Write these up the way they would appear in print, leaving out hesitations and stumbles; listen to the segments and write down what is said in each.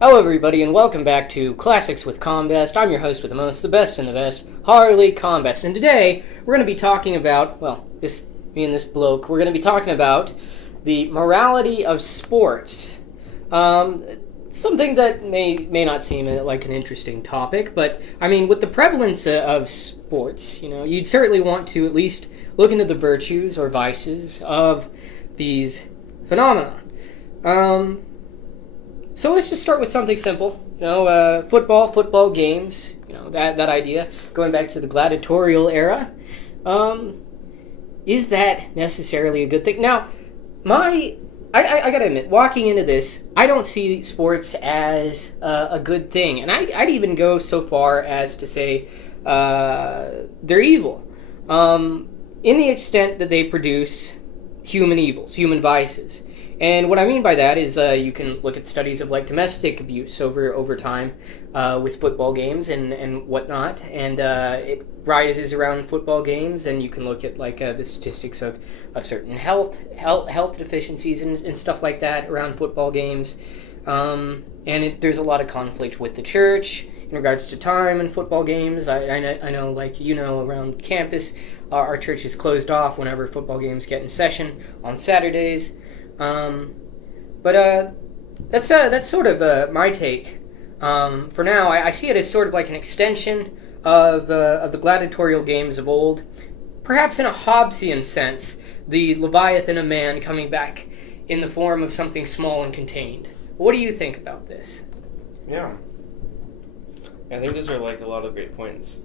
Hello, everybody, and welcome back to Classics with Combest. I'm your host with the most, the best and the best, Harley Combest. And today, we're going to be talking about, me and this bloke, we're going to be talking about the morality of sports. Something that may not seem like an interesting topic, but, I mean, with the prevalence of sports, you'd certainly want to at least look into the virtues or vices of these phenomena. So let's just start with something simple. Football games. That idea, going back to the gladiatorial era. Is that necessarily a good thing? Now, I gotta admit, walking into this, I don't see sports as a good thing, and I'd even go so far as to say they're evil, in the extent that they produce human evils, human vices. And what I mean by that is you can look at studies of domestic abuse over time with football games and whatnot, and it rises around football games, and you can look at the statistics of certain health deficiencies and stuff like that around football games, and there's a lot of conflict with the church in regards to time and football games. I know around campus, our church is closed off whenever football games get in session on Saturdays. That's sort of my take. For now, I see it as sort of like an extension of the gladiatorial games of old, perhaps in a Hobbesian sense, the Leviathan of man coming back in the form of something small and contained. What do you think about this? Yeah. I think those are a lot of great points.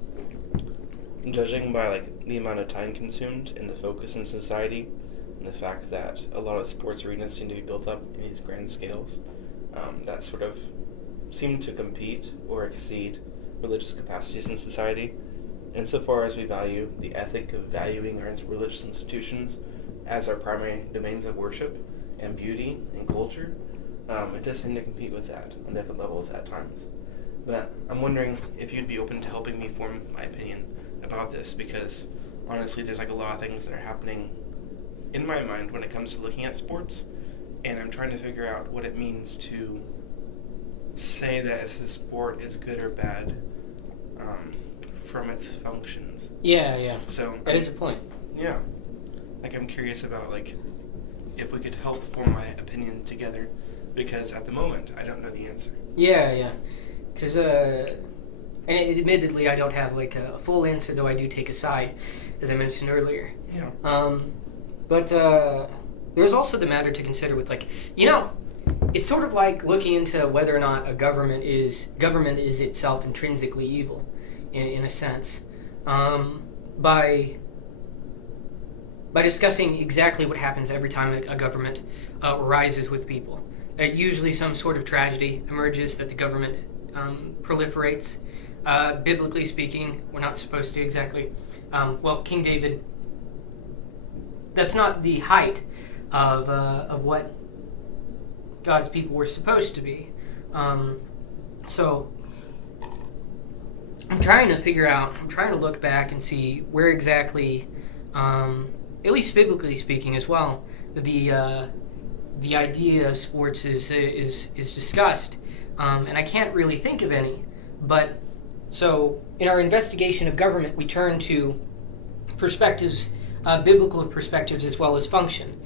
Judging by the amount of time consumed and the focus in society, and the fact that a lot of sports arenas seem to be built up in these grand scales that sort of seem to compete or exceed religious capacities in society. Insofar as we value the ethic of valuing our religious institutions as our primary domains of worship and beauty and culture, it does seem to compete with that on different levels at times. But I'm wondering if you'd be open to helping me form my opinion about this, because honestly there's a lot of things that are happening in my mind when it comes to looking at sports, and I'm trying to figure out what it means to say that a sport is good or bad from its functions. Yeah. So that is a point. Yeah. I'm curious about if we could help form my opinion together, because at the moment I don't know the answer. Yeah. Because and admittedly, I don't have a full answer, though I do take a side, as I mentioned earlier. Yeah. But there's also the matter to consider with it's sort of like looking into whether or not a government is itself intrinsically evil, in a sense, by discussing exactly what happens every time a government rises with people. Usually some sort of tragedy emerges that the government proliferates. Biblically speaking, we're not supposed to exactly. King David. That's not the height of what God's people were supposed to be. So I'm trying to look back and see where exactly, at least biblically speaking as well, the idea of sports is discussed, and I can't really think of any. But so in our investigation of government, we turn to perspectives. Biblical perspectives as well as function.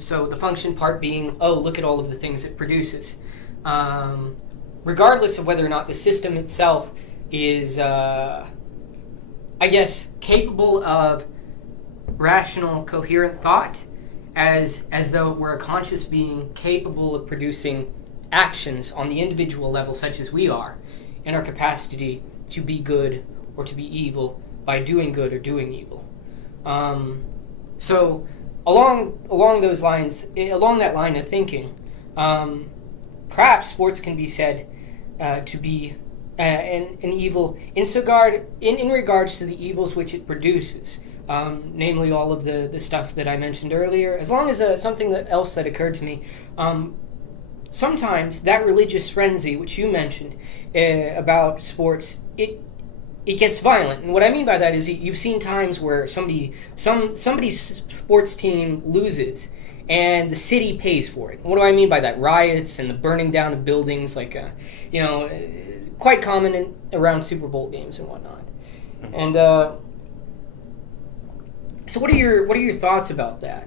So the function part being, look at all of the things it produces. Regardless of whether or not the system itself is, capable of rational, coherent thought, as though it were a conscious being capable of producing actions on the individual level such as we are, and our capacity to be good or to be evil by doing good or doing evil. So along those lines, along that line of thinking, perhaps sports can be said to be an evil in regards to the evils which it produces, namely all of the stuff that I mentioned earlier. As long as something else that occurred to me, sometimes that religious frenzy which you mentioned about sports, it gets violent. And what I mean by that is you've seen times where somebody's sports team loses, and the city pays for it. What do I mean by that? Riots and the burning down of buildings, like, quite common around Super Bowl games and whatnot. Mhm. And so, what are your thoughts about that?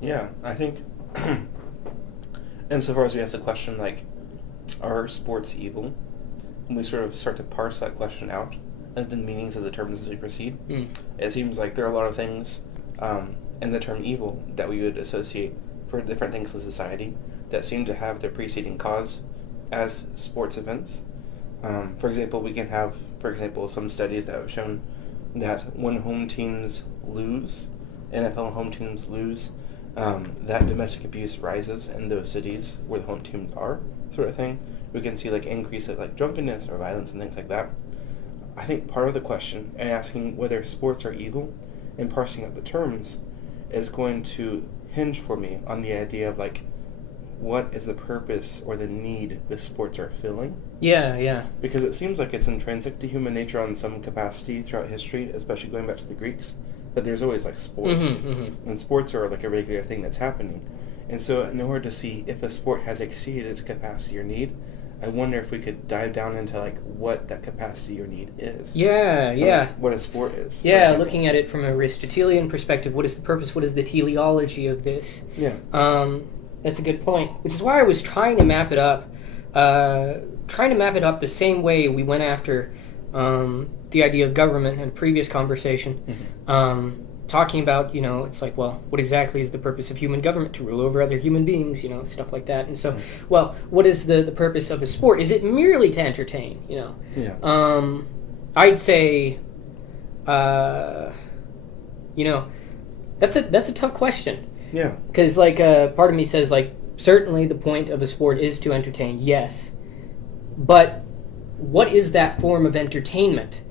Yeah, I think, insofar as we ask the question, like, are sports evil? And we sort of start to parse that question out and the meanings of the terms as we proceed. It seems like there are a lot of things in the term evil that we would associate for different things in society that seem to have their preceding cause as sports events. For example, we can have, some studies that have shown that when home teams lose, NFL home teams lose, that domestic abuse rises in those cities where the home teams are, sort of thing. We can see like increase of like drunkenness or violence and things like that. I think part of the question and asking whether sports are evil and parsing out the terms is going to hinge for me on the idea of like what is the purpose or the need the sports are filling. Yeah. Because it seems like it's intrinsic to human nature on some capacity throughout history, especially going back to the Greeks, that there's always like sports. And sports are like a regular thing that's happening. And so in order to see if a sport has exceeded its capacity or need, I wonder if we could dive down into like what that capacity or need is. Yeah. Like, what a sport is. Yeah, looking at it from an Aristotelian perspective, what is the purpose? What is the teleology of this? Yeah. That's a good point. Which is why I was trying to map it up. The same way we went after the idea of government in a previous conversation. Talking about, it's like, well, what exactly is the purpose of human government? To rule over other human beings, stuff like that. And so, well, what is the purpose of a sport? Is it merely to entertain, Yeah. I'd say, that's a tough question. Yeah. Because, part of me says, certainly the point of a sport is to entertain, yes. But what is that form of entertainment?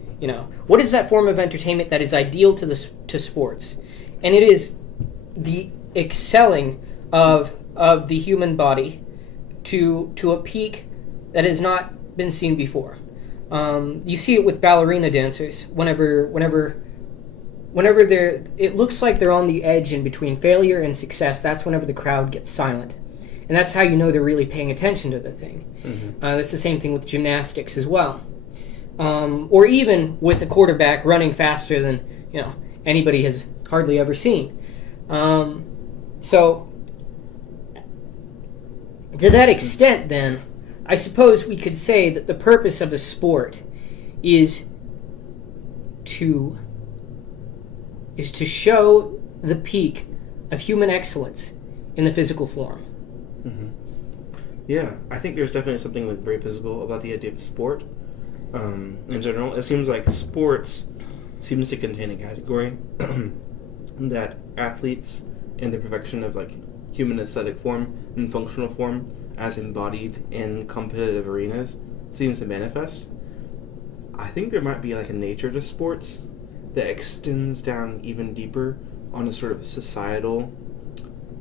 What is that form of entertainment that is ideal to sports? And it is the excelling of the human body to a peak that has not been seen before. You see it with ballerina dancers. Whenever it looks like they're on the edge in between failure and success, that's whenever the crowd gets silent. And that's how you know they're really paying attention to the thing. That's the same thing with gymnastics as well. Or even with a quarterback running faster than anybody has hardly ever seen. So to that extent, then, I suppose we could say that the purpose of a sport is to show the peak of human excellence in the physical form. Yeah, I think there's definitely something like very physical about the idea of sport. In general, it seems like sports seems to contain a category that athletes in the perfection of like human aesthetic form and functional form as embodied in competitive arenas seems to manifest. I think there might be like a nature to sports that extends down even deeper on a sort of societal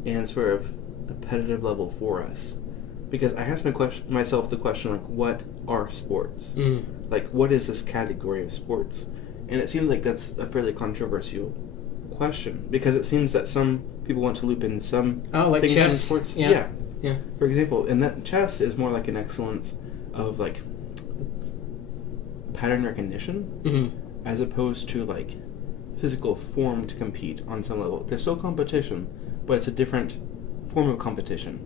and sort of competitive level for us. Because I asked myself the question, like, what are sports? Like, what is this category of sports? And it seems like that's a fairly controversial question, because it seems that some people want to loop in some things chess. in sports. Yeah. For example, and that chess is more like an excellence of, like, pattern recognition, as opposed to, like, physical form to compete on some level. There's still competition, but it's a different form of competition.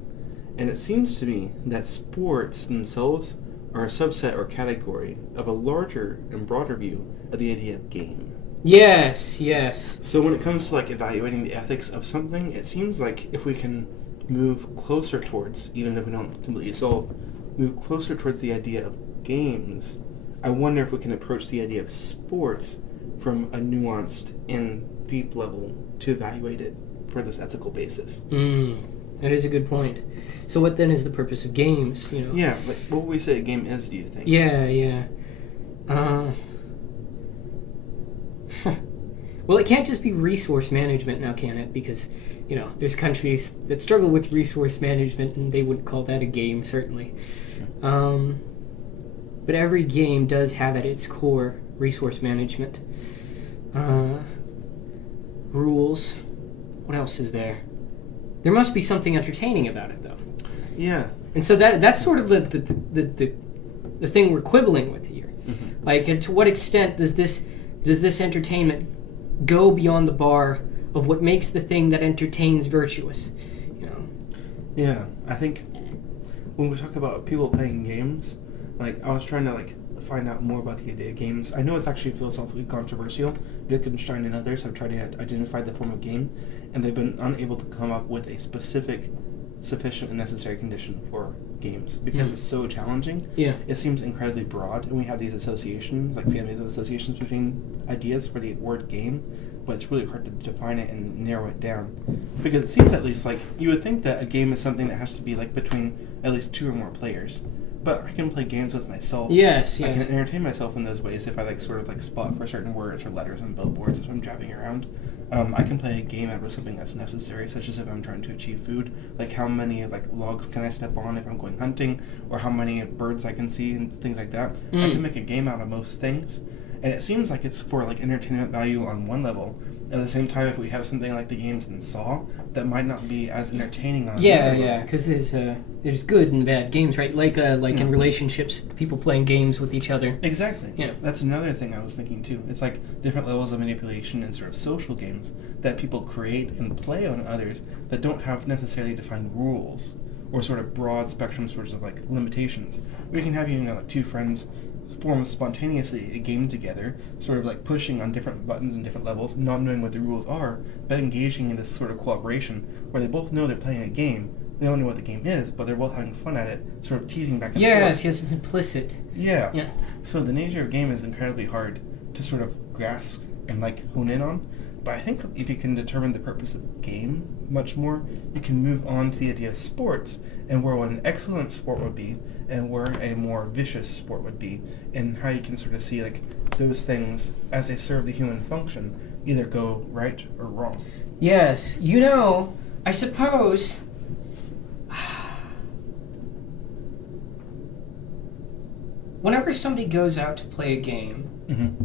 And it seems to me that sports themselves are a subset or category of a larger and broader view of the idea of game. Yes. So when it comes to like evaluating the ethics of something, it seems like if we can move closer towards, even if we don't completely move closer towards the idea of games, I wonder if we can approach the idea of sports from a nuanced and deep level to evaluate it for this ethical basis. That is a good point. So what then is the purpose of games? Yeah, like what would we say a game is, do you think? Yeah. Well, it can't just be resource management now, can it? Because, there's countries that struggle with resource management and they wouldn't call that a game, certainly. But every game does have at its core resource management. Rules. What else is there? there must be something entertaining about it, though. Yeah. And so that's sort of the thing we're quibbling with here. Mm-hmm. Like, and to what extent does this entertainment go beyond the bar of what makes the thing that entertains virtuous? You know. Yeah, I think when we talk about people playing games, like I was trying to find out more about the idea of games. I know it's actually philosophically controversial. Wittgenstein and others have tried to identify the form of game, and they've been unable to come up with a specific, sufficient, and necessary condition for games because it's so challenging. Yeah. It seems incredibly broad, and we have these associations, like families of associations between ideas for the word game, but it's really hard to define it and narrow it down. Because it seems at least like you would think that a game is something that has to be like between at least 2 or more players. But I can play games with myself. Yes. I can entertain myself in those ways if I sort of spot for certain words or letters on billboards as I'm driving around. I can play a game out of something that's necessary, such as if I'm trying to achieve food, like how many logs can I step on if I'm going hunting, or how many birds I can see and things like that. I can make a game out of most things, and it seems like it's for entertainment value on one level. At the same time, if we have something like the games in Saw, that might not be as entertaining on another level. Because there's good and bad games, right? Like in relationships, people playing games with each other. Exactly. Yeah. That's another thing I was thinking too. It's like different levels of manipulation and sort of social games that people create and play on others that don't have necessarily defined rules or sort of broad spectrum sorts of limitations. We can have 2 friends form spontaneously a game together, sort of pushing on different buttons and different levels, not knowing what the rules are, but engaging in this sort of cooperation where they both know they're playing a game. They don't know what the game is, but they're both having fun at it, sort of teasing back and forth. Yes, it's implicit. Yeah. So the nature of game is incredibly hard to sort of grasp and hone in on. But I think if you can determine the purpose of the game much more, you can move on to the idea of sports and where an excellent sport would be and where a more vicious sport would be, and how you can sort of see those things as they serve the human function either go right or wrong. Yes. I suppose whenever somebody goes out to play a game,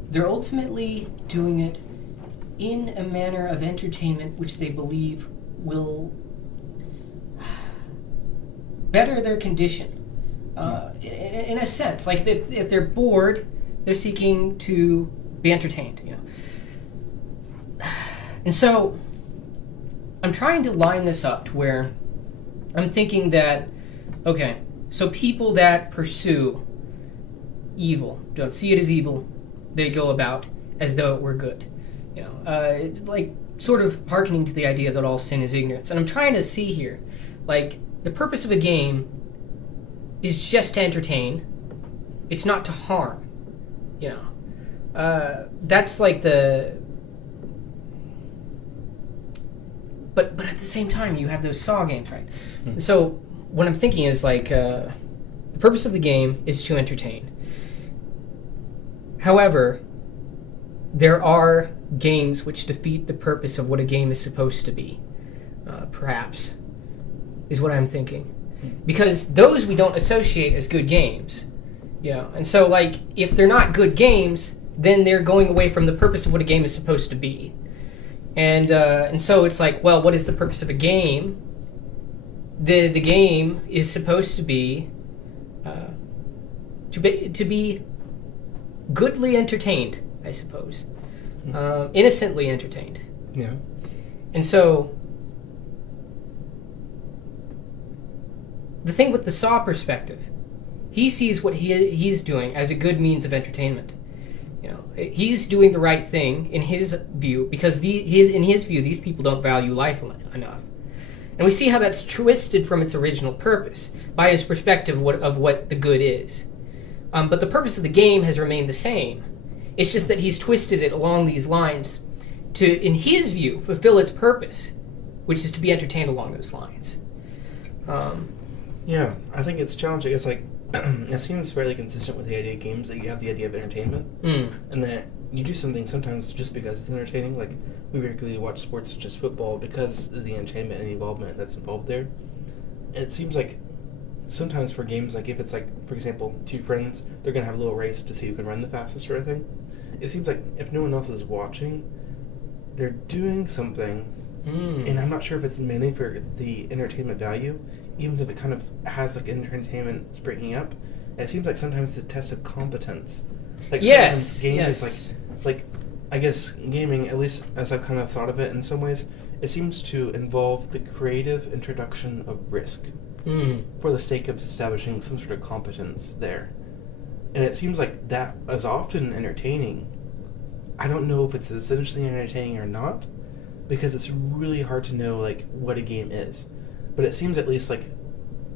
they're ultimately doing it in a manner of entertainment which they believe will better their condition. In a sense, if they're bored, they're seeking to be entertained. And so I'm trying to line this up to where I'm thinking that, okay, so people that pursue evil, don't see it as evil, they go about as though it were good. It's sort of hearkening to the idea that all sin is ignorance. And I'm trying to see here, the purpose of a game is just to entertain. It's not to harm. That's the... But at the same time, you have those Saw games, right? So what I'm thinking is the purpose of the game is to entertain. However, there are games which defeat the purpose of what a game is supposed to be, perhaps, is what I'm thinking. Because those we don't associate as good games. And so, if they're not good games, then they're going away from the purpose of what a game is supposed to be. And so it's well, what is the purpose of a game? The game is supposed to be goodly entertained, I suppose. Innocently entertained. Yeah. And so the thing with the Saw perspective, he sees what he's doing as a good means of entertainment. He's doing the right thing in his view because in his view these people don't value life enough. And we see how that's twisted from its original purpose by his perspective of what the good is. But the purpose of the game has remained the same. It's just that he's twisted it along these lines to, in his view, fulfill its purpose, which is to be entertained along those lines. Yeah, I think it's challenging. It's it seems fairly consistent with the idea of games that you have the idea of entertainment, and that you do something sometimes just because it's entertaining. We regularly watch sports such as football because of the entertainment and the involvement that's involved there. And it seems sometimes for games, if it's for example, 2 friends, they're gonna have a little race to see who can run the fastest sort of thing. It seems if no one else is watching, they're doing something And I'm not sure if it's mainly for the entertainment value, even if it kind of has like entertainment springing up. It seems like sometimes it's a test of competence. Like Yes, sometimes game yes. is like I guess gaming, at least as I've kind of thought of it in some ways, it seems to involve the creative introduction of risk for the sake of establishing some sort of competence there. And it seems like that is often entertaining. I don't know if it's essentially entertaining or not, because it's really hard to know like what a game is. But it seems at least like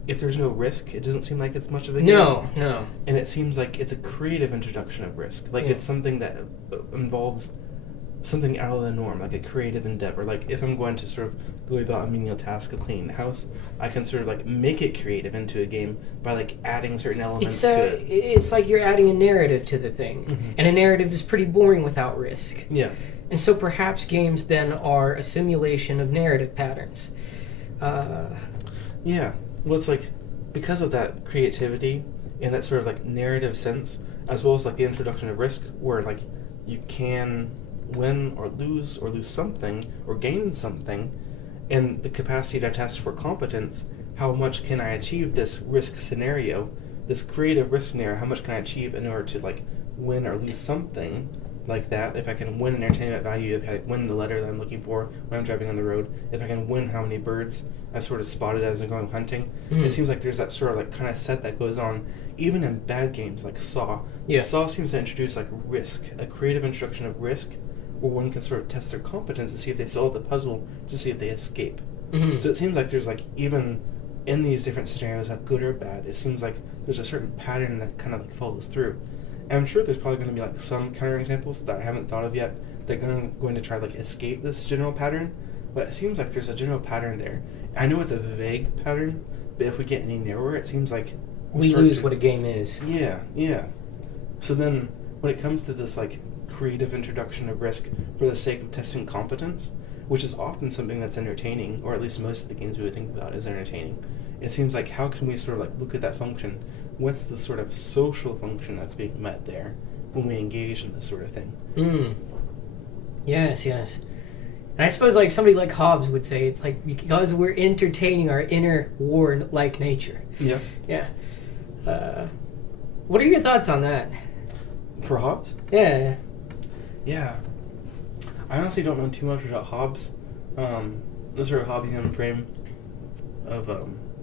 if there's no risk, it doesn't seem like it's much of a game. No. And it seems like it's a creative introduction of risk. Like Yeah. it's something that involves something out of the norm, like a creative endeavor. Like if I'm going to sort of go about a menial task of cleaning the house, I can sort of like make it creative into a game by like adding certain elements to it. It's like you're adding a narrative to the thing, Mhm. and a narrative is pretty boring without risk. Yeah. And so perhaps games then are a simulation of narrative patterns. Yeah. Well, it's like because of that creativity and that sort of like narrative sense, as well as like the introduction of risk, where like you can win or lose something or gain something, and the capacity to test for competence. How much can I achieve this risk scenario, this creative risk scenario? How much can I achieve in order to like win or lose something like that? If I can win an entertainment value, if I win the letter that I'm looking for when I'm driving on the road, if I can win how many birds I sort of spotted as I'm going hunting, it seems like there's that sort of like kind of set that goes on even in bad games like Saw. Yeah. Saw seems to introduce like risk, a creative introduction of risk, where one can sort of test their competence to see if they solve the puzzle, to see if they escape. So it seems like there's like even in these different scenarios, like good or bad, it seems like there's a certain pattern that kind of like follows through. And I'm sure there's probably going to be like some counter examples that I haven't thought of yet that are going to try to like escape this general pattern, but it seems like there's a general pattern there. I know it's a vague pattern, but if we get any narrower, it seems like We lose what a game is. Yeah. So then, when it comes to this like creative introduction of risk for the sake of testing competence, which is often something that's entertaining, or at least most of the games we would think about is entertaining, it seems like how can we sort of like look at that function? What's the sort of social function that's being met there when we engage in this sort of thing? Yes. And I suppose like somebody like Hobbes would say it's like because we're entertaining our inner war-like nature. Yeah. Yeah. What are your thoughts on that? For Hobbes? Yeah. Yeah. I honestly don't know too much about Hobbes. The sort of Hobbesian frame of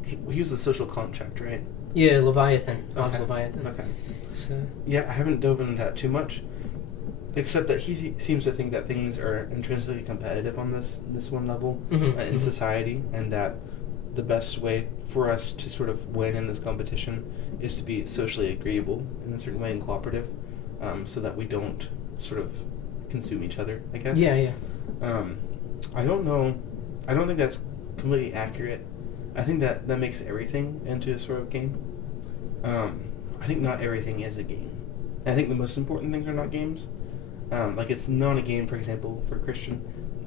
he was the social contract, right? Yeah, Leviathan. Hobbes Okay. Leviathan. Okay. So, Yeah, I haven't dove into that too much, except that he seems to think that things are intrinsically competitive on this one level in society, and that the best way for us to sort of win in this competition is to be socially agreeable in a certain way and cooperative, so that we don't sort of consume each other, I guess. yeah. I don't know. I don't think that's completely accurate. I think that makes everything into a sort of game. I think not everything is a game. I think the most important things are not games. Like it's not a game, for example, for a Christian,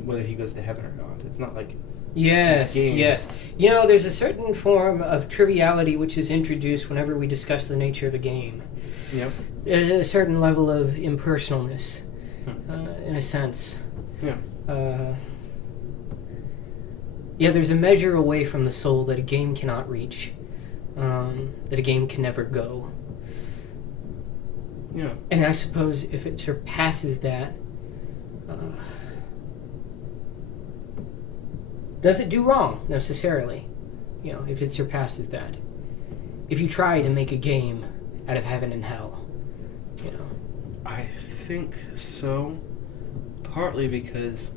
whether he goes to heaven or not. It's not like Yes, game. yes. You know, there's a certain form of triviality which is introduced whenever we discuss the nature of a game. Yep. There's a certain level of impersonalness, in a sense. Yeah. Yeah, there's a measure away from the soul that a game cannot reach, that a game can never go. Yeah. And I suppose if it surpasses that, does it do wrong, necessarily? You know, if it surpasses that. If you try to make a game out of heaven and hell, you know. I think so, partly because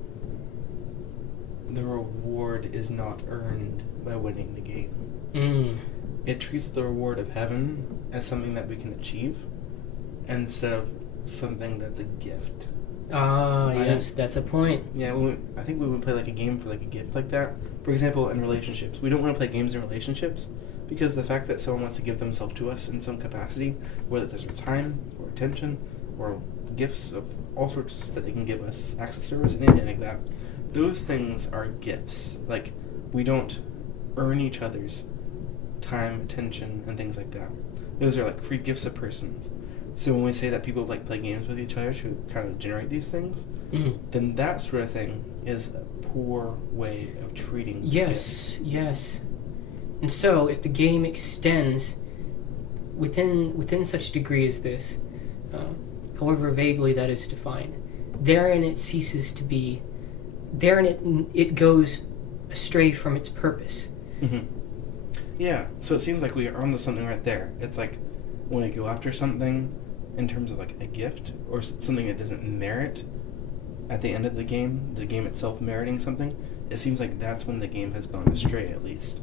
the reward is not earned by winning the game. It treats the reward of heaven as something that we can achieve instead of something that's a gift. Yes, that's a point. Yeah, I think we would play like a game for like a gift like that. For example, in relationships, we don't want to play games in relationships because the fact that someone wants to give themselves to us in some capacity, whether that's their time or attention or gifts of all sorts that they can give us, access to us, anything like that, those things are gifts. Like, we don't earn each other's time, attention, and things like that. Those are like free gifts of persons. So when we say that people like play games with each other to kind of generate these things, then that sort of thing is poor way of treating Yes, yes. And so, if the game extends within such a degree as this, however vaguely that is defined, therein it ceases to be. Therein it goes astray from its purpose. Mm-hmm. Yeah, so it seems like we are onto something right there. It's like when I go after something in terms of like a gift or something that doesn't merit at the end of the game itself meriting something, it seems like that's when the game has gone astray, at least.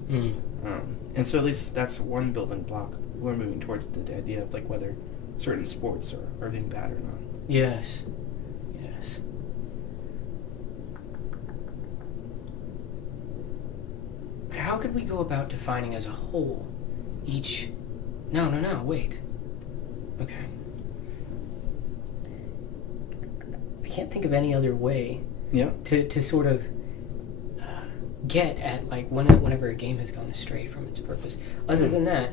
And so at least that's one building block. We're moving towards the idea of like whether certain sports are being bad or not. Yes. Yes. But how could we go about defining as a whole each... No, wait. Okay. I can't think of any other way Yeah. to sort of get at like whenever a game has gone astray from its purpose. Other than that,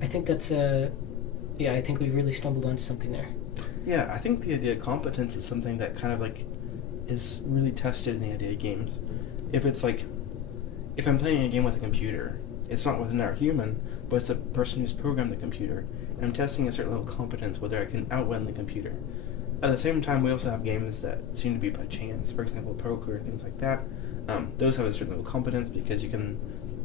I think that's I think we really stumbled onto something there. Yeah, I think the idea of competence is something that kind of like is really tested in the idea of games. If it's like, if I'm playing a game with a computer, it's not with another human, but it's a person who's programmed the computer, and I'm testing a certain level of competence, whether I can outwin the computer. At the same time, we also have games that seem to be by chance, for example, poker, things like that. Those have a certain level of competence because you can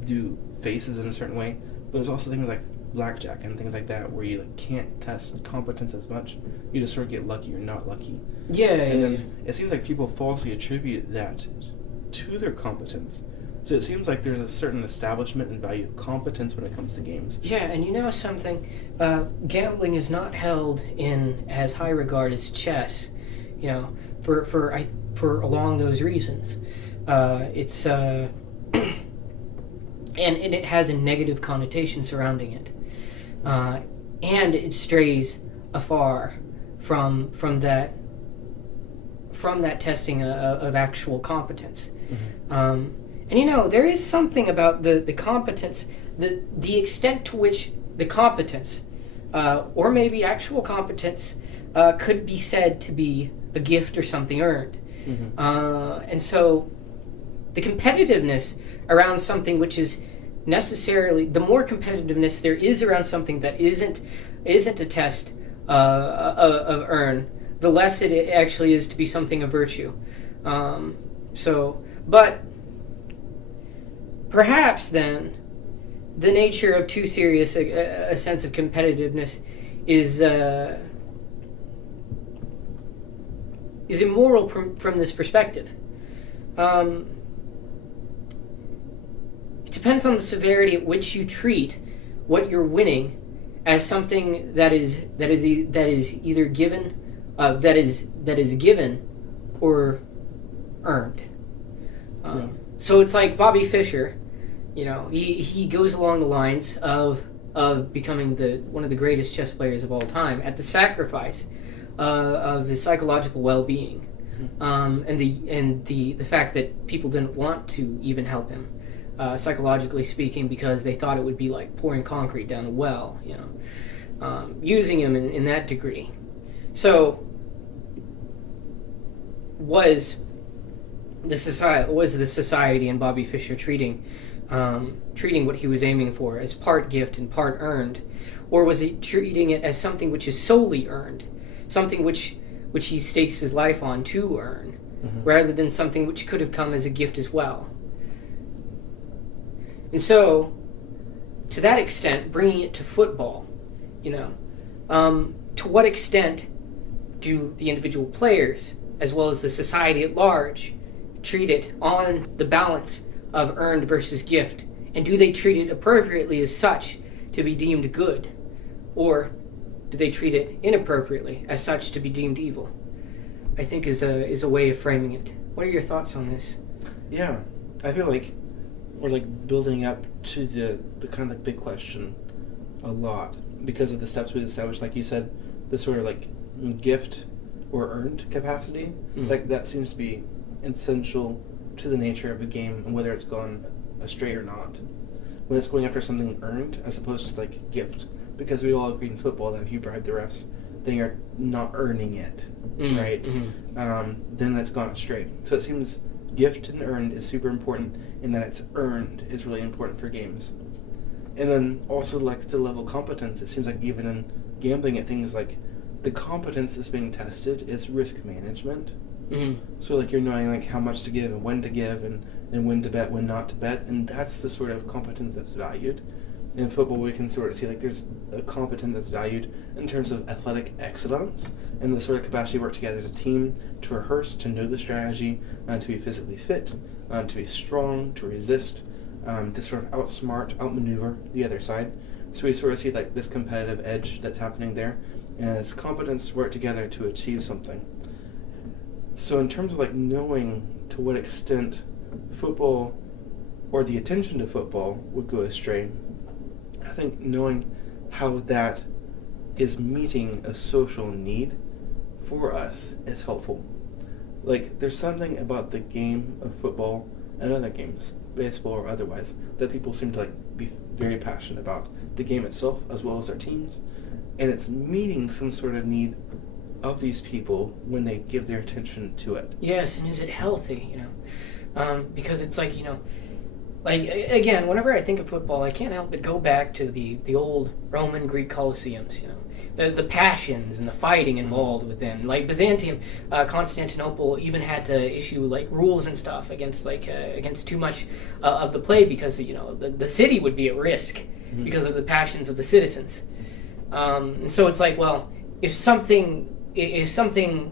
do faces in a certain way, but there's also things like blackjack and things like that where you like can't test competence as much. You just sort of get lucky or not lucky. Yeah. And then it seems like people falsely attribute that to their competence. So it seems like there's a certain establishment and value of competence when it comes to games. Yeah, and you know something? Gambling is not held in as high regard as chess. You know, for along those reasons, it's and it has a negative connotation surrounding it, and it strays afar from that testing of actual competence. Mm-hmm. And you know, there is something about the competence, the extent to which the competence, or maybe actual competence, could be said to be a gift or something earned. Mm-hmm. And so the competitiveness around something which is necessarily, the more competitiveness there is around something that isn't a test of earn, the less it actually is to be something of virtue. But perhaps then, the nature of too serious a sense of competitiveness is immoral from this perspective. It depends on the severity at which you treat what you're winning as something that is either given, that is given or earned. So it's like Bobby Fischer. You know, he goes along the lines of becoming one of the greatest chess players of all time at the sacrifice of his psychological well-being, and the fact that people didn't want to even help him, psychologically speaking, because they thought it would be like pouring concrete down a well. You know, using him in that degree. So was the society and Bobby Fischer treating what he was aiming for as part gift and part earned, or was he treating it as something which is solely earned, something which he stakes his life on to earn, rather than something which could have come as a gift as well? And so, to that extent, bringing it to football, you know, to what extent do the individual players, as well as the society at large, treat it on the balance of earned versus gift, and do they treat it appropriately as such to be deemed good, or do they treat it inappropriately as such to be deemed evil? I think is a way of framing it. What are your thoughts on this? Yeah, I feel like we're like building up to the kind of like big question a lot because of the steps we established. Like you said, the sort of like gift or earned capacity, like that seems to be essential to the nature of a game and whether it's gone astray or not. When it's going after something earned as opposed to like gift, because we all agree in football that if you bribe the refs, then you're not earning it, right? Then that's gone astray. So it seems gift and earned is super important, and that it's earned is really important for games. And then also like the level of competence, it seems like even in gambling at things like the competence that's being tested is risk management. Mm-hmm. So like you're knowing like how much to give and when to give and when to bet, when not to bet, and that's the sort of competence that's valued. In football, we can sort of see like there's a competence that's valued in terms of athletic excellence and the sort of capacity to work together as a team, to rehearse, to know the strategy, to be physically fit, to be strong, to resist, to sort of outsmart, outmaneuver the other side. So we sort of see like this competitive edge that's happening there, and it's competence to work together to achieve something. So in terms of like knowing to what extent football or the attention to football would go astray, I think knowing how that is meeting a social need for us is helpful. Like there's something about the game of football and other games, baseball or otherwise, that people seem to like be very passionate about the game itself as well as their teams, and it's meeting some sort of need of these people when they give their attention to it. Yes, and is it healthy? Because it's like like again, whenever I think of football, I can't help but go back to the old Roman Greek Colosseums. The passions and the fighting involved within. Like Byzantium, Constantinople even had to issue like rules and stuff against too much of the play because the city would be at risk because of the passions of the citizens. And so it's like, well, if something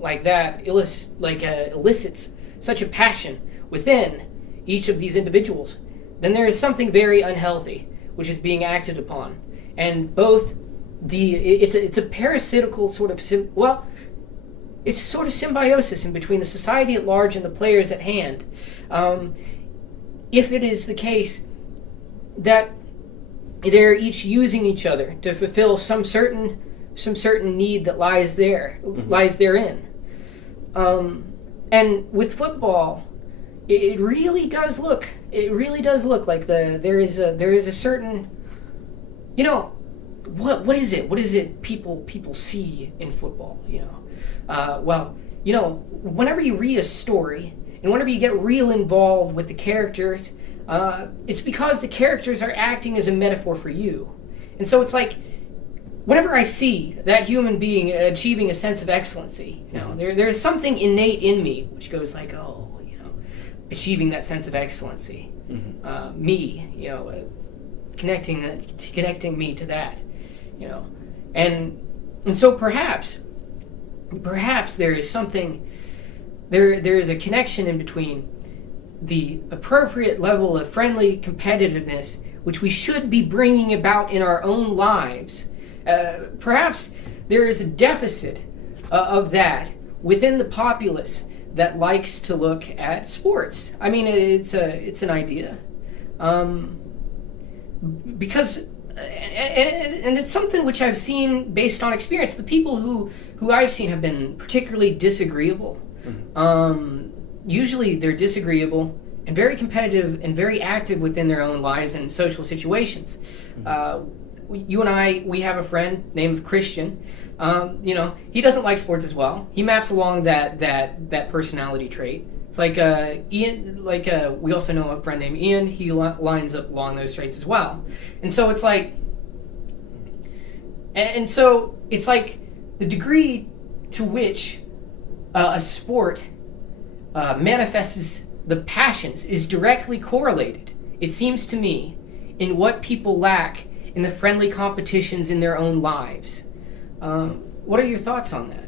like that elicits such a passion within each of these individuals, then there is something very unhealthy which is being acted upon, and both it's a parasitical sort of it's a sort of symbiosis in between the society at large and the players at hand. If it is the case that they're each using each other to fulfill some certain need that lies therein. And with football, it really does look like there is a certain, what is it people see in football, whenever you read a story and whenever you get real involved with the characters, it's because the characters are acting as a metaphor for you. And so it's like, whenever I see that human being achieving a sense of excellency, there's something innate in me which goes like, achieving that sense of excellency, connecting me to that, and so perhaps there is something, there is a connection in between the appropriate level of friendly competitiveness which we should be bringing about in our own lives. Perhaps there is a deficit of that within the populace that likes to look at sports. I mean, it's an idea, because and it's something which I've seen based on experience. The people who I've seen have been particularly disagreeable. Usually they're disagreeable and very competitive and very active within their own lives and social situations. You and I, we have a friend named Christian. He doesn't like sports as well. He maps along that personality trait. It's like Ian. We also know a friend named Ian. He lines up along those traits as well. And so it's like, the degree to which a sport manifests the passions is directly correlated, it seems to me, in what people lack in the friendly competitions in their own lives. What are your thoughts on that?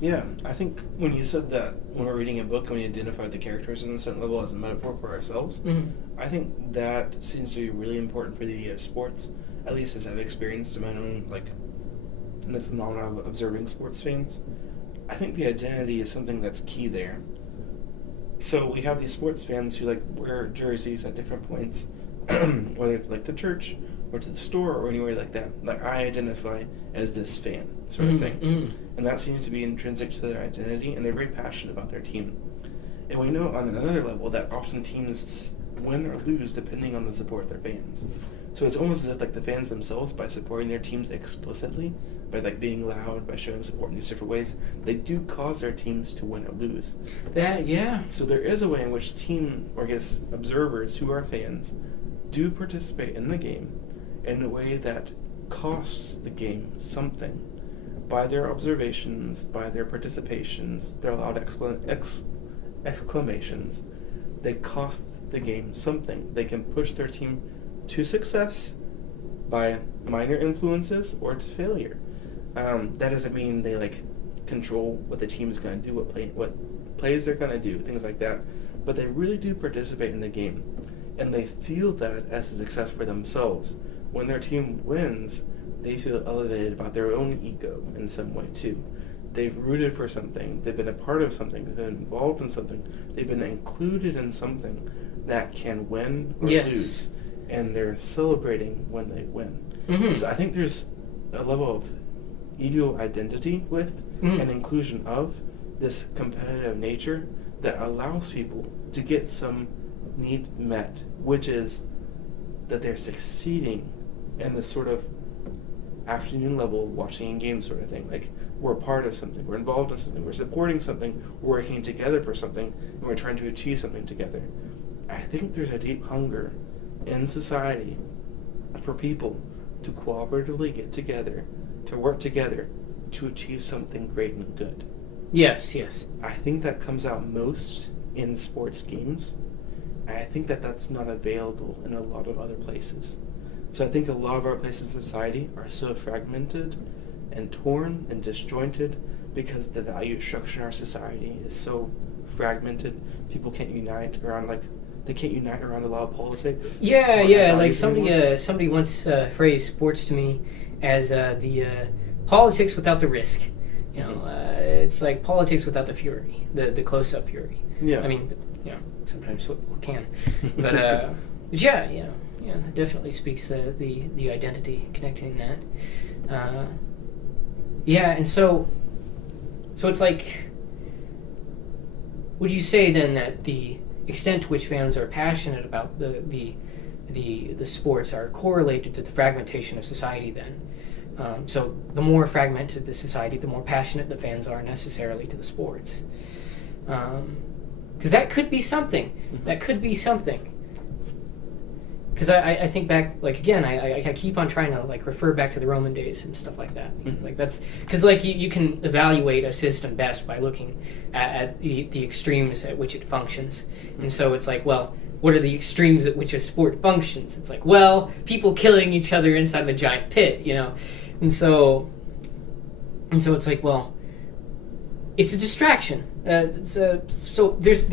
Yeah, I think when you said that when we're reading a book and we identify the characters in a certain level as a metaphor for ourselves, I think that seems to be really important for the idea of sports, at least as I've experienced in my own, in the phenomenon of observing sports fans. I think the identity is something that's key there. So we have these sports fans who wear jerseys at different points, whether it's to church or to the store or anywhere like that. I identify as this fan sort of thing. And that seems to be intrinsic to their identity, and they're very passionate about their team. And we know on another level that often teams win or lose depending on the support of their fans. So it's almost as if like the fans themselves, by supporting their teams explicitly, by like being loud, by showing support in these different ways, they do cause their teams to win or lose. Yeah. So there is a way in which or I guess observers who are fans do participate in the game in a way that costs the game something by their observations, by their participations, their loud exclamations. They cost the game something. They can push their team to success by minor influences or to failure. That doesn't mean they like control what the team is going to do, what plays they're going to do, things like that. But they really do participate in the game, and they feel that as a success for themselves. When their team wins, they feel elevated about their own ego in some way too. They've rooted for something. They've been a part of something. They've been involved in something. They've been included in something that can win or lose, and they're celebrating when they win. Mm-hmm. So I think there's a level of ego identity with and inclusion of this competitive nature that allows people to get some need met, which is that they're succeeding in this sort of afternoon level watching a game sort of thing. Like, we're a part of something, we're involved in something, we're supporting something, we're working together for something, and we're trying to achieve something together. I think there's a deep hunger in society for people to cooperatively get together, to work together, to achieve something great and good. Yes. I think that comes out most in sports games. And I think that that's not available in a lot of other places. So I think a lot of our places in society are so fragmented and torn and disjointed because the value structure in our society is so fragmented. People can't unite around a lot of politics. Yeah. Like somebody once phrased sports to me as the politics without the risk. You know, it's like politics without the fury, the close-up fury. Yeah. I mean, you know, sometimes football can, but yeah, that definitely speaks to the identity connecting that. Yeah, and so it's like, would you say then that the extent to which fans are passionate about the sports are correlated to the fragmentation of society then? So the more fragmented the society, the more passionate the fans are necessarily to the sports. Because that could be something. That could be something. Because I think back, like, again, I keep on trying to, like, refer back to the Roman days and stuff like that. Like, that's because, like, you can evaluate a system best by looking at the extremes at which it functions. And so it's like, well, what are the extremes at which a sport functions? It's like, well, people killing each other inside of a giant pit, you know. And so it's like, well, it's a distraction. So there's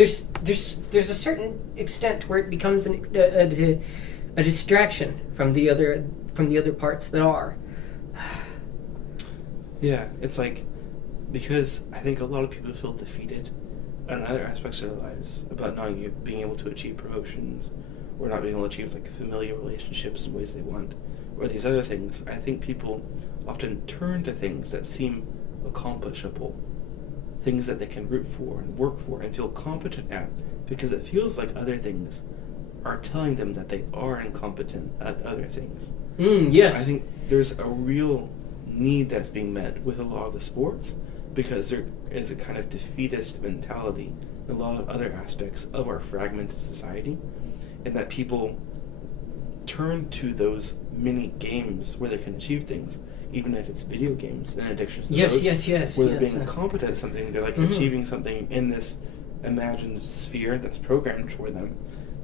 a certain extent where it becomes a distraction from the other parts that are. Yeah, it's like, because I think a lot of people feel defeated in other aspects of their lives about not being able to achieve promotions or not being able to achieve like familiar relationships in ways they want, or these other things. I think people often turn to things that seem accomplishable, things that they can root for and work for and feel competent at, because it feels like other things are telling them that they are incompetent at other things. Yes. I think there's a real need that's being met with a lot of the sports, because there is a kind of defeatist mentality in a lot of other aspects of our fragmented society, and that people turn to those mini games where they can achieve things, even if it's video games and addictions to those. Yes. Where they're being competent at something, they're like achieving something in this imagined sphere that's programmed for them.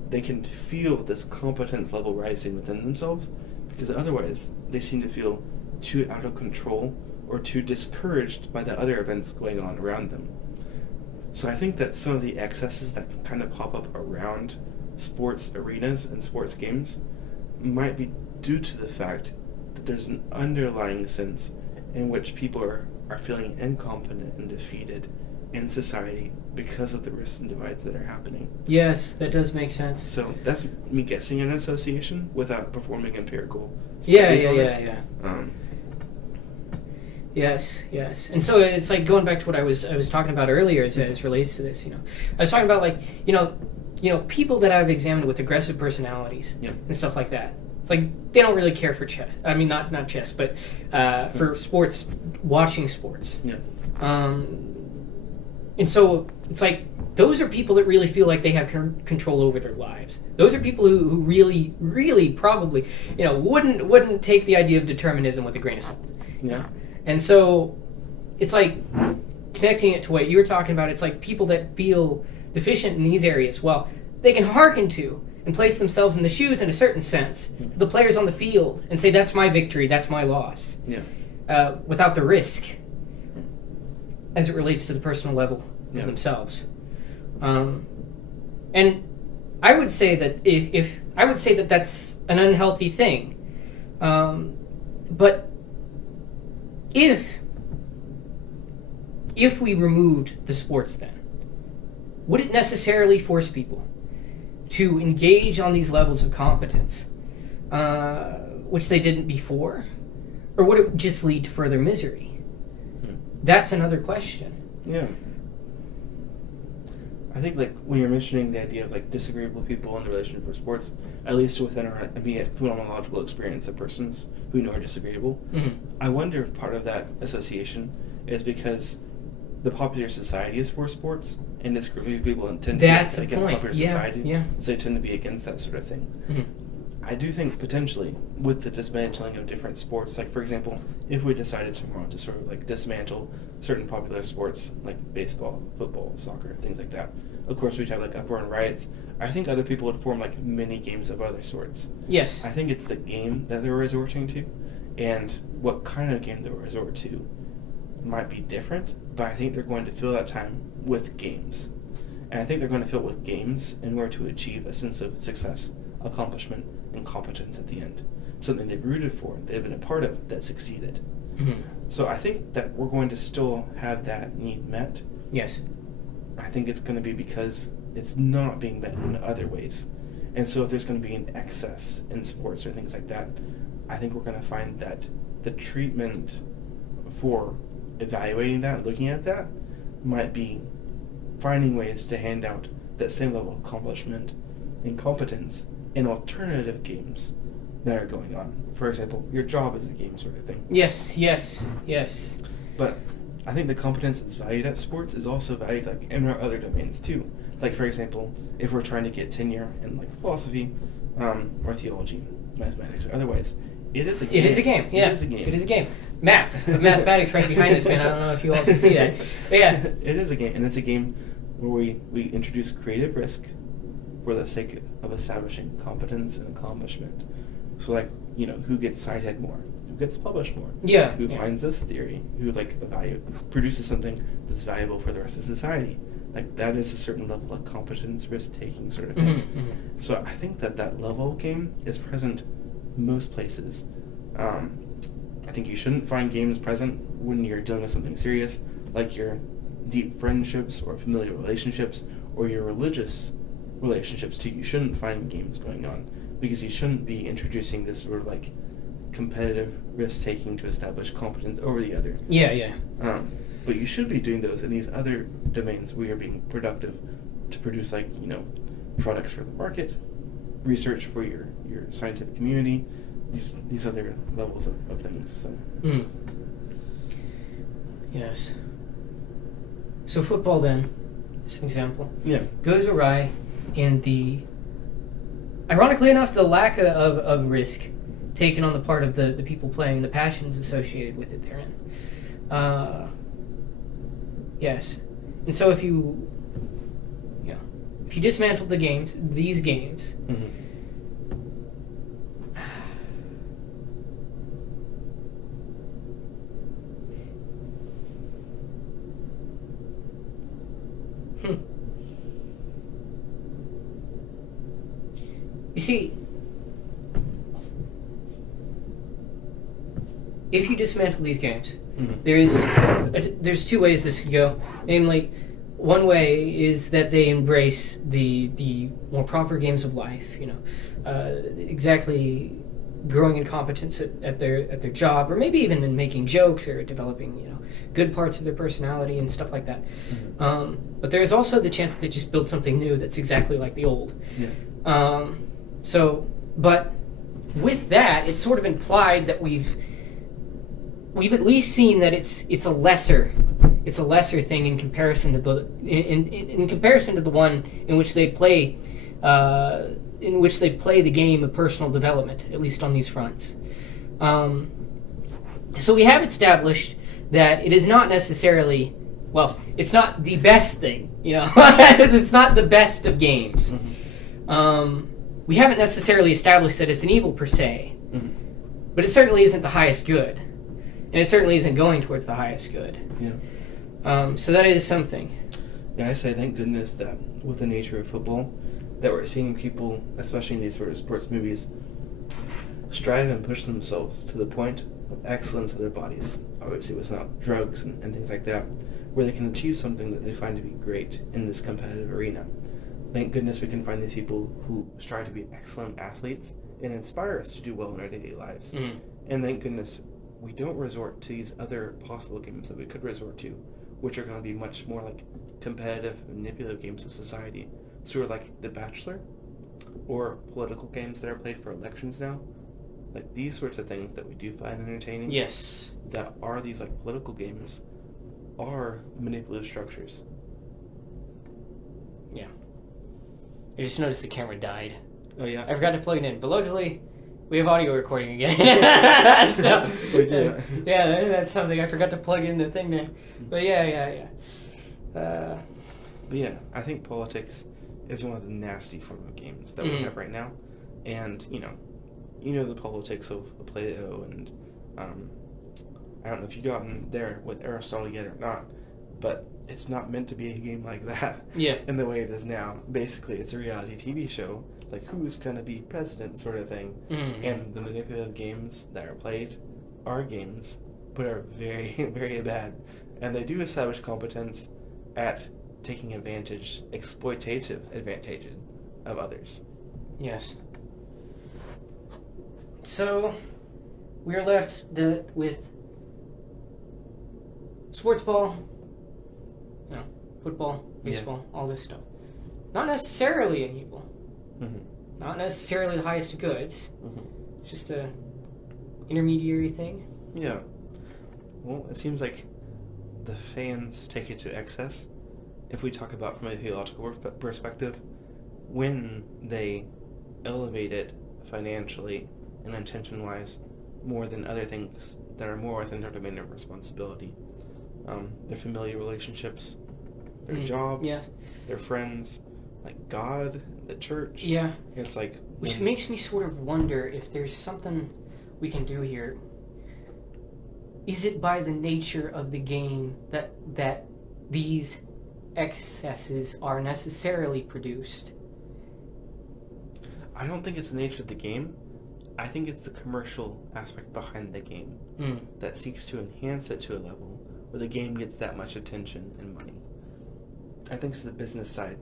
They can feel this competence level rising within themselves, because otherwise they seem to feel too out of control or too discouraged by the other events going on around them. So I think that some of the excesses that can kind of pop up around sports arenas and sports games might be due to the fact that there's an underlying sense in which people are feeling incompetent and defeated in society because of the rifts and divides that are happening. Yes, that does make sense. So that's me guessing an association without performing empirical studies on it. Yes. And so it's like going back to what I was talking about earlier as it relates to this, you know. I was talking about, like, you know, people that I've examined with aggressive personalities and stuff like that. It's like they don't really care for chess. I mean, not chess, but for sports, watching sports. Yeah. And so it's like those are people that really feel like they have control over their lives. Those are people who really, really probably, wouldn't take the idea of determinism with a grain of salt. Yeah. And so it's like connecting it to what you were talking about. It's like people that feel deficient in these areas. Well, they can hearken to and place themselves in the shoes, in a certain sense, of the players on the field and say, that's my victory, that's my loss. Yeah. Without the risk as it relates to the personal level of Yeah. themselves. And I would say that that's an unhealthy thing. But if we removed the sports, then would it necessarily force people to engage on these levels of competence, which they didn't before? Or would it just lead to further misery? That's another question. Yeah. I think like when you're mentioning the idea of like disagreeable people in the relationship with sports, at least within our immediate phenomenological experience of persons who know are disagreeable, I wonder if part of that association is because the popular society is for sports, and disagreeable people tend to be against popular society, so they tend to be against that sort of thing. I do think potentially with the dismantling of different sports, like for example, if we decided tomorrow to sort of like dismantle certain popular sports like baseball, football, soccer, things like that, of course we'd have like uproar and riots. I think other people would form like mini games of other sorts. Yes. I think it's the game that they're resorting to, and what kind of game they'll resort to might be different, but I think they're going to fill that time with games. And I think they're going to fill it with games in order to achieve a sense of success, accomplishment, and competence at the end. Something they've rooted for, they've been a part of, that succeeded. So I think that we're going to still have that need met. Yes. I think it's going to be because it's not being met in other ways. And so if there's going to be an excess in sports or things like that, I think we're going to find that the treatment for evaluating that, looking at that, might be finding ways to hand out that same level of accomplishment and competence in alternative games that are going on. For example, your job is a game sort of thing. Yes. But I think the competence that's valued at sports is also valued like in our other domains too. Like for example, if we're trying to get tenure in like philosophy, or theology, mathematics, or otherwise, it is a game. It is a game. Yeah. It is a game. It is a game. Mathematics right behind this, man. I don't know if you all can see that. But yeah. It is a game, and it's a game where we introduce creative risk for the sake of establishing competence and accomplishment. So like, who gets cited more? Who gets published more? Yeah. Who finds this theory? Who produces something that's valuable for the rest of society? Like that is a certain level of competence, risk-taking sort of thing. So I think that level game is present most places. I think you shouldn't find games present when you're dealing with something serious, like your deep friendships or familial relationships or your religious relationships too. You shouldn't find games going on because you shouldn't be introducing this sort of like competitive risk-taking to establish competence over the other. Yeah. But you should be doing those in these other domains where you're being productive to produce like, products for the market, research for your scientific community, these other levels of things. So. Yes. So football then, as an example, goes awry in the, ironically enough, the lack of risk taken on the part of the people playing, the passions associated with it therein. Yes. And so if you dismantle these games, you see, if you dismantle these games, there's two ways this could go. Namely, one way is that they embrace the more proper games of life, exactly growing in competence at their job, or maybe even in making jokes or developing good parts of their personality and stuff like that. But there's also the chance that they just build something new that's exactly like the old. But with that, it's sort of implied that we've at least seen that it's a lesser thing in comparison to the in comparison to the one in which they play the game of personal development, at least on these fronts. So we have established that it is not necessarily, well, it's not the best thing, it's not the best of games. Mm-hmm. We haven't necessarily established that it's an evil per se, but it certainly isn't the highest good, and it certainly isn't going towards the highest good. Yeah. So that is something. Yeah, I say thank goodness that with the nature of football, that we're seeing people, especially in these sort of sports movies, strive and push themselves to the point of excellence of their bodies. Obviously, it's not drugs and things like that, where they can achieve something that they find to be great in this competitive arena. Thank goodness we can find these people who strive to be excellent athletes and inspire us to do well in our daily lives. Mm. And thank goodness we don't resort to these other possible games that we could resort to, which are going to be much more like competitive, manipulative games of society. Sort of like The Bachelor, or political games that are played for elections now. Like these sorts of things that we do find entertaining. Yes. That are these like political games are manipulative structures. Yeah. I just noticed the camera died. Oh yeah. I forgot to plug it in, but luckily we have audio recording again. So We do. Yeah, that's something. I forgot to plug in the thing there. But yeah. But yeah, I think politics is one of the nasty form of games that we have right now. And, you know the politics of Plato, and I don't know if you've gotten there with Aristotle yet or not, but it's not meant to be a game like that. Yeah. In the way it is now. Basically, it's a reality TV show, like who's going to be president sort of thing. And the manipulative games that are played are games, but are very, very bad. And they do establish competence at taking advantage, exploitative advantage of others. Yes. So, we're left with sports ball, football, baseball, all this stuff. Not necessarily an evil. Not necessarily the highest of goods. It's just a intermediary thing. Yeah. Well, it seems like the fans take it to excess. If we talk about from a theological perspective, when they elevate it financially and intention-wise more than other things that are more within their domain of responsibility, their familiar relationships, their jobs, their friends, like God, the church. Yeah. It's like... Which makes me sort of wonder if there's something we can do here. Is it by the nature of the game that these excesses are necessarily produced? I don't think it's the nature of the game. I think it's the commercial aspect behind the game that seeks to enhance it to a level where the game gets that much attention and money. I think it's the business side.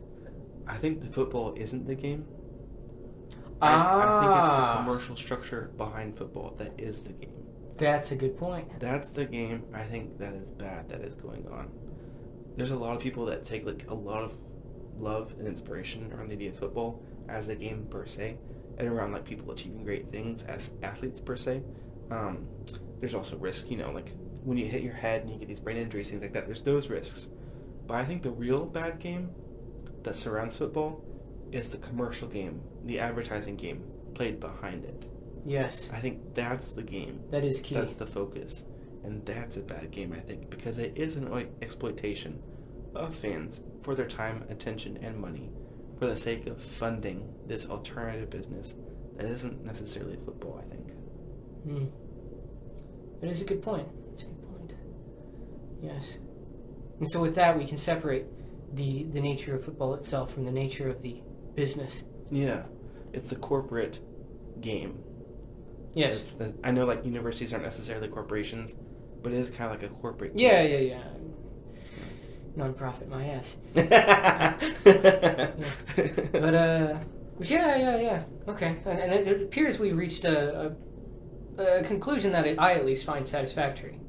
I think the football isn't the game. I think it's the commercial structure behind football that is the game. That's a good point. That's the game. I think that is bad that is going on. There's a lot of people that take like a lot of love and inspiration around the idea of football as a game per se, and around like people achieving great things as athletes per se. There's also risk, like when you hit your head and you get these brain injuries, things like that. There's those risks. But I think the real bad game that surrounds football is the commercial game, the advertising game played behind it. Yes. I think that's the game. That is key. That's the focus. And that's a bad game, I think, because it is an exploitation of fans for their time, attention, and money for the sake of funding this alternative business that isn't necessarily football, I think. That is a good point. That's a good point. Yes. And so with that, we can separate the nature of football itself from the nature of the business. Yeah. It's the corporate game. Yes. I know like universities aren't necessarily corporations, but it is kind of like a corporate game. Yeah. Non-profit, my ass. But yeah. Okay. And it appears we reached a conclusion that I at least find satisfactory.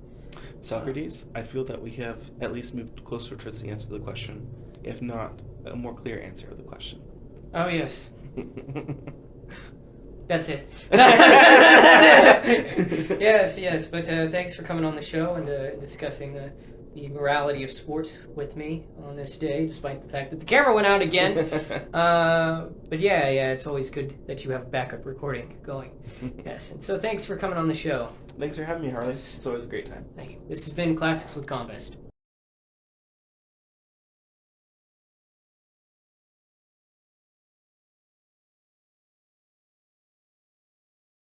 Socrates, I feel that we have at least moved closer towards the answer to the question, if not a more clear answer of the question. Oh, yes. That's it. Yes. But thanks for coming on the show and discussing the morality of sports with me on this day, despite the fact that the camera went out again. But yeah, it's always good that you have backup recording going. Yes, and so thanks for coming on the show. Thanks for having me, Harley. It's always a great time. Thank you. This has been Classics with Combest.